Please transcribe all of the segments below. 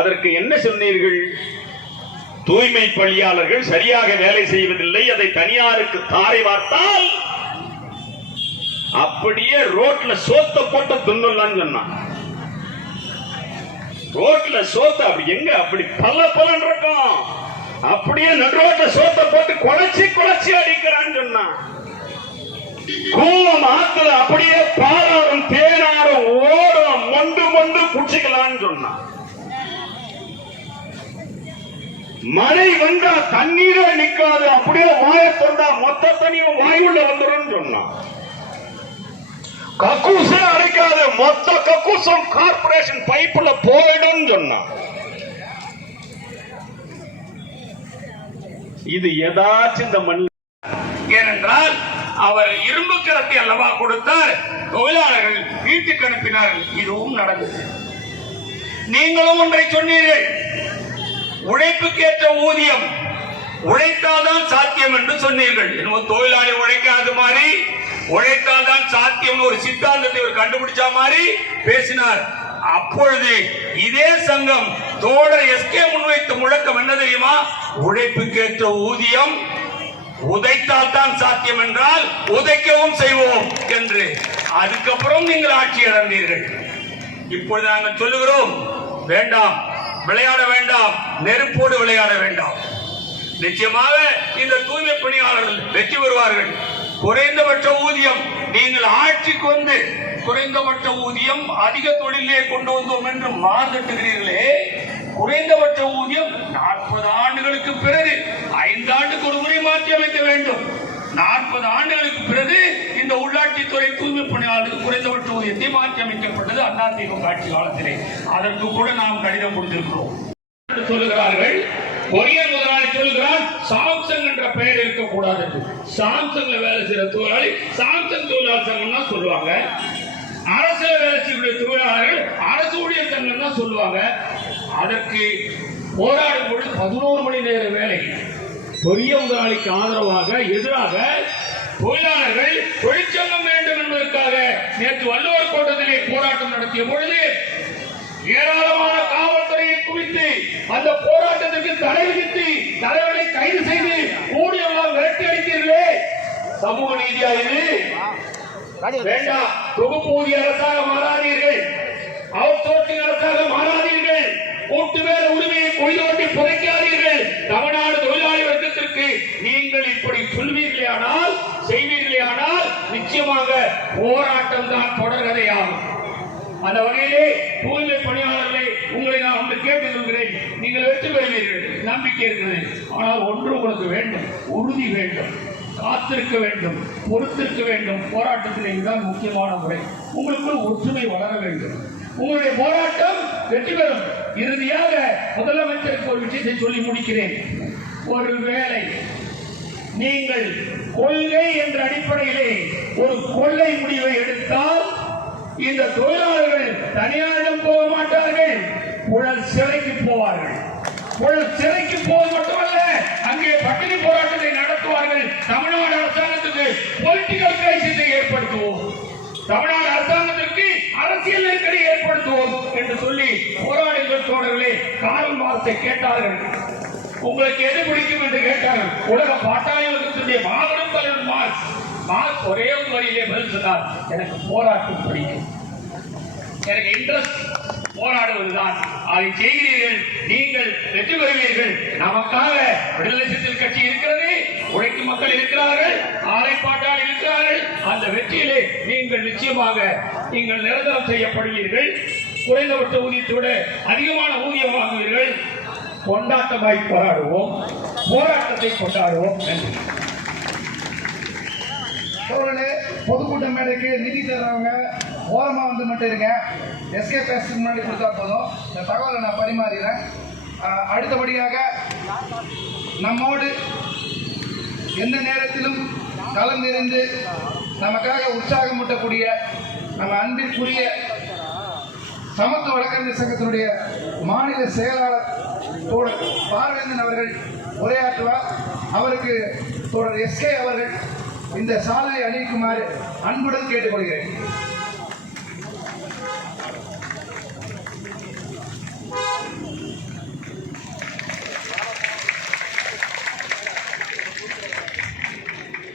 அதற்கு என்ன சொன்னீர்கள்? தூய்மை பணியாளர்கள் சரியாக வேலை செய்வதில்லை அதை தனியாருக்கு தாரை வார்த்தால் அப்படியே ரோட்ல சோத்த போட்டு துண்ணலாம்னு சொன்னான். ரோட்ல சோத்த அப்படி எங்க? அப்படி பல பலன் இருக்கும். அப்படியே நடு சோத்த போட்டு குறைச்சி குறைச்சி அடிக்கிறான்னு சொன்னான். கூலம் ஆத்துல அப்படியே பாலாரும் தேனாரும் ஓடும் மொண்டு மொண்டு குடிச்சுக்கலாம்னு சொன்னான். மழை வந்தா தண்ணீரே நிக்காது. அப்படியே வாயை திறந்தா மொத்த தண்ணியும் வாயுள்ள வந்துடும் சொன்னான். கக்கூசே அடைக்காது மொத்த கக்கூசம் கார்பரேஷன் பைப்புல போயிடும் சொன்னான். இது ஏதாச்சும் இந்த மண் ஏனென்றால் அவர் இரும்பு கரத்தை அல்லவா கொடுத்தார். தொழிலாளர்கள் வீட்டுக்கு அனுப்பினார்கள். இதுவும் நடந்தது. நீங்களும் ஒன்றை சொன்னீர்கள். உழைப்புக்கேற்ற ஊதியம். உழைத்தால்தான் சாத்தியம் என்று சொன்னீர்கள். என்னமோ தொழிலாளி உழைக்காத மாதிரி உழைத்தால்தான் சாத்தியம் ஒரு சித்தாந்தத்தை ஒரு கண்டுபிடிச்ச மாதிரி பேசினார். அப்பொழுது இதே சங்கம் தோழர் எஸ்கே முன்வைத்த முழக்கம் என்ன தெரியுமா? உழைப்புக்கேற்ற ஊதியம் உதைத்தால் தான் சாத்தியம் என்றால் உதைக்கவும் செய்வோம் என்று. அதுக்கப்புறம் நீங்கள் ஆட்சி இழந்தீர்கள். இப்பொழுது நாங்கள் சொல்லுகிறோம் வேண்டாம். விளையாட வேண்டாம். நெருப்போடு விளையாட வேண்டாம். நிச்சயமாக இந்த தூய்மை பணியாளர்கள் வெற்றி பெறுவார்கள். குறைந்தபட்ச ஊதியம் நீங்கள் ஆட்சிக்கு வந்து குறைந்தபட்ச ஊதியம் அதிக தொழிலே கொண்டு வந்தோம் என்று மாறுதட்டுகிறீர்களே. குறைந்தபட்ச ஊதியம் நாற்பது ஆண்டுகளுக்கு பிறகு ஐந்தாண்டுக்கு ஒரு முறை மாற்றி அமைக்க வேண்டும். நாற்பது ஆண்டுகளுக்கு பிறகு இந்த உள்ளாட்சித்துறை தூய்மை பணியாளருக்கு குறைந்தபட்ச ஊதியத்தை மாற்றி அமைக்கப்பட்டது அதிமுக ஆட்சி காலத்திலே. அதற்கு கூட நாம் கடிதம் கொடுத்திருக்கிறோம். சொல்லுகிறார்கள் கொரியர் முதலாளி சொல்கிறார் சாம்சங் என்ற பெயர் இருக்கக்கூடாது என்று. சாம்சங்ல வேலை செய்யற தொழிலாளி சாம்சங் தொழிலாளர் சங்கம் தான் சொல்லுவாங்க. அரசு வேலை செய்யக்கூடிய தொழிலாளர்கள் அரசு ஊழியர் சங்கம் தான் சொல்லுவாங்க. அதற்கு போராடும் பொழுது பதினோரு மணி நேர வேலை. பெரிய முதலாளிக்கு ஆதரவாக எதிராக தொழிலாளர்கள் தொழிற்சங்கம் வேண்டும் என்பதற்காக நேற்று வள்ளுவர் கோட்டத்திலே போராட்டம் நடத்திய பொழுது ஏராளமான காவல்துறையை குவித்து அந்த போராட்டத்திற்கு தடை விதித்து தலைவரை கைது செய்து ஊழியர்களால் விரட்டி அடித்தீர்களே. சமூக நீதியா இது? வேண்டாம். தொகுப்பு ஊதிய அரசாக மாறாதீர்கள். அவுட் சோர்சிங் அரசாக மாறாதீர்கள். கூட்டு வேலை உரிமையை கொய்தோட்டி புதைக்காதீர்கள். தமிழ்நாடு தொழிலாளி நீங்கள் இப்படி சொல்வீர்களே ஆனால் செய்வீர்களே ஆனால் நிச்சயமாக போராட்டம் தான் தொடர்கதையாகும். அந்த வகையிலே தூய்மை பணியாளர்களை உங்களை நான் ஒன்று கேட்டு சொல்கிறேன் நீங்கள் வெற்றி பெறுவீர்கள் நம்பிக்கை இருக்கிறது. ஆனால் ஒன்று உங்களுக்கு வேண்டும் உறுதி வேண்டும் காத்திருக்க வேண்டும் பொறுத்திருக்க வேண்டும். போராட்டத்தில் இதுதான் முக்கியமான முறை. உங்களுக்குள் ஒற்றுமை வளர வேண்டும். உங்களுடைய போராட்டம் வெற்றி பெறும். இறுதியாக முதலமைச்சருக்கு ஒரு விஷயத்தை சொல்லி முடிக்கிறேன். ஒரு வேளை நீங்கள் கொள்கை என்ற அடிப்படையிலே ஒரு கொள்ளை முடிவை எடுத்தால் இந்த தொழிலாளர்கள் தனியாரிடம் போக மாட்டார்கள் புழல் சிறைக்கு போவார்கள். புழல் சிறைக்கு போவது மட்டுமல்ல அங்கே பட்டினி போராட்டத்தை நடத்துவார்கள். தமிழ்நாடு அரசாங்கத்துக்கு பொலிட்டிக்கல் கிரைசிஸை ஏற்படுத்துவோம். தமிழ்நாடு அரசாங்கத்திற்கு அரசியல் நெருக்கடி ஏற்படுத்துவோம் என்று சொல்லி போராளிகள் தோழர்களே காரல் மார்க்ஸை கேட்டார்கள். உங்களுக்கு எது பிடிக்கும் என்று கேட்டார்கள். உலக பாட்டாளி மாபெரும் தலைவர் மார்க்ஸ். மார்க்ஸ் ஒரே ஒரு வரியிலே பதில் சொன்னார். எனக்கு போராட்டம் பிடிக்கும். எனக்கு இன்ட்ரெஸ்ட் போராடுவதுதான். அதை செய்கிறீர்கள் நீங்கள் வெற்றி பெறுவீர்கள். நமக்காக விடுதலை சிறுத்தைகள் கட்சி இருக்கிறது உழைக்கும் மக்கள் இருக்கிறார்கள் ஆலை பாட்டாளி இருக்கிறார்கள். அந்த வெற்றியிலே நீங்கள் நிச்சயமாக நீங்கள் நிரந்தரம் செய்யப்படுவீர்கள். குறைந்தபட்ச ஊதியத்தை விட அதிகமான ஊதியம் வாங்குவீர்கள். கொண்டாட்டமாய் போராடுவோம். போராட்டத்தை கொண்டாடுவோம். நன்றி. தோழர்களே மேடைக்கு நிதி தர்றவங்க ஓரமாக வந்து மட்டும் இருங்க. எஸ்கே பேசுக்கு முன்னாடி கொடுத்தா போதும். இந்த தகவலை நான் பரிமாறிடுறேன். அடுத்தபடியாக நம்மோடு எந்த நேரத்திலும் கலந்திருந்து நமக்காக உற்சாகமூட்டக்கூடிய நம்ம அன்பிற்குரிய சமத்துவ வழக்கறிஞர் சங்கத்தினுடைய மாநில செயலாளர் தோழர் பாரவேந்தன் அவர்கள் உரையாற்றுவார். அவருக்கு தோழர் எஸ்கே அவர்கள் இந்த சாலையை அணிவிக்குமாறு அன்புடன் கேட்டுக்கொள்கிறேன்.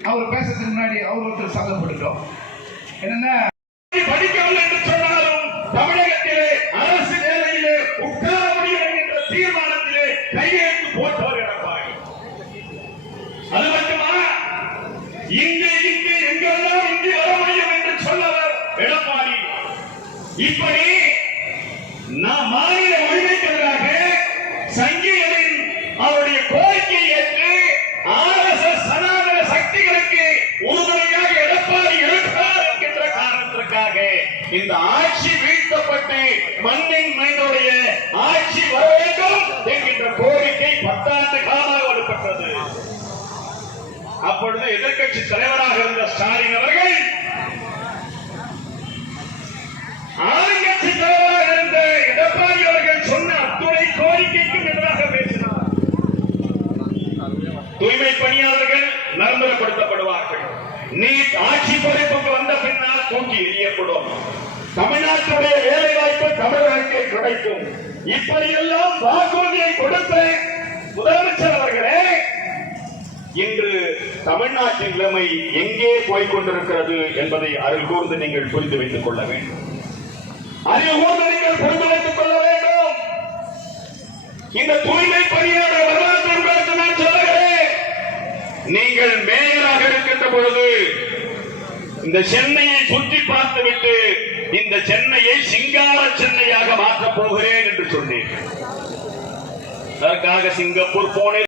அவர் பேசுறதுக்கு முன்னாடி அவர் ஒருத்தர் சங்கம் போட்டுட்டோம் என்னன்னா படிக்கவில்லை என்று சொன்னாலும் தமிழகத்திலே அரசு வேலையிலே உட்கார முடியும் என்கின்ற தீர்மானம் கையெழுத்து போட்டவர் எடப்பாடி. அது மட்டுமா இங்கு இங்கே எங்கெல்லாம் இங்கு வர முடியும் என்று சொன்னவர் எடப்பாடி. இப்படி நாம் மாநில உரிமைக்கு எதிராக சங்கிகளின் அவருடைய கோரிக்கையை ஏற்று ஆர்எஸ்எஸ் சனாதன சக்திகளுக்கு உறுதுணையாக எடப்பாடி இருக்கிறார் என்கின்ற காரணத்திற்காக இந்த ஆட்சி வீழ்த்தப்பட்டு மண்ணின் மைந்தருடைய ஆட்சி வர வேண்டும் என்கின்ற கோரிக்கை பத்தாண்டு காலமாக வலுப்பட்டது அப்பொழுது எதிர்க்கட்சி தலைவராக இருந்த ஸ்டாலின் அவர்கள் ஆளுங்கட்சி தலைவராக இருந்த எடப்பாடி அவர்கள் சொன்ன அத்துணை கோரிக்கைக்கும் எதிராக பேசினார். தூய்மை பணியாளர்கள் நடைமுறைப்படுத்தப்படுவார்கள் நீட் ஆட்சி பொறுப்புக்கு வந்த பின்னால் தூக்கி எறியப்படும். தமிழ்நாட்டுடைய வேலை வாய்ப்பு தமிழகத்தில் கிடைக்கும். இப்படியெல்லாம் வாக்குறுதியை கொடுத்த முதலமைச்சர் அவர்களே இன்று தமிழ்நாட்டின் நிலைமை எங்கே போய்க் கொண்டிருக்கிறது என்பதை அருள் கூர்ந்து நீங்கள் புரிந்து வைத்துக் கொள்ள வேண்டும். அறிவு கூர்ந்து நீங்கள் புரிந்து வைத்துக் கொள்ள வேண்டும். இந்த தூய்மை பணியாளர் வரலாற்று உங்களுக்கு நான் சொல்லுகிறேன். நீங்கள் மேயராக இருக்கின்ற பொழுது இந்த சென்னையை சுற்றி பார்த்துவிட்டு இந்த சென்னையை சிங்கார சென்னையாக மாற்றப் போகிறேன் என்று சொன்னேன் அதற்காக சிங்கப்பூர் போனேன்.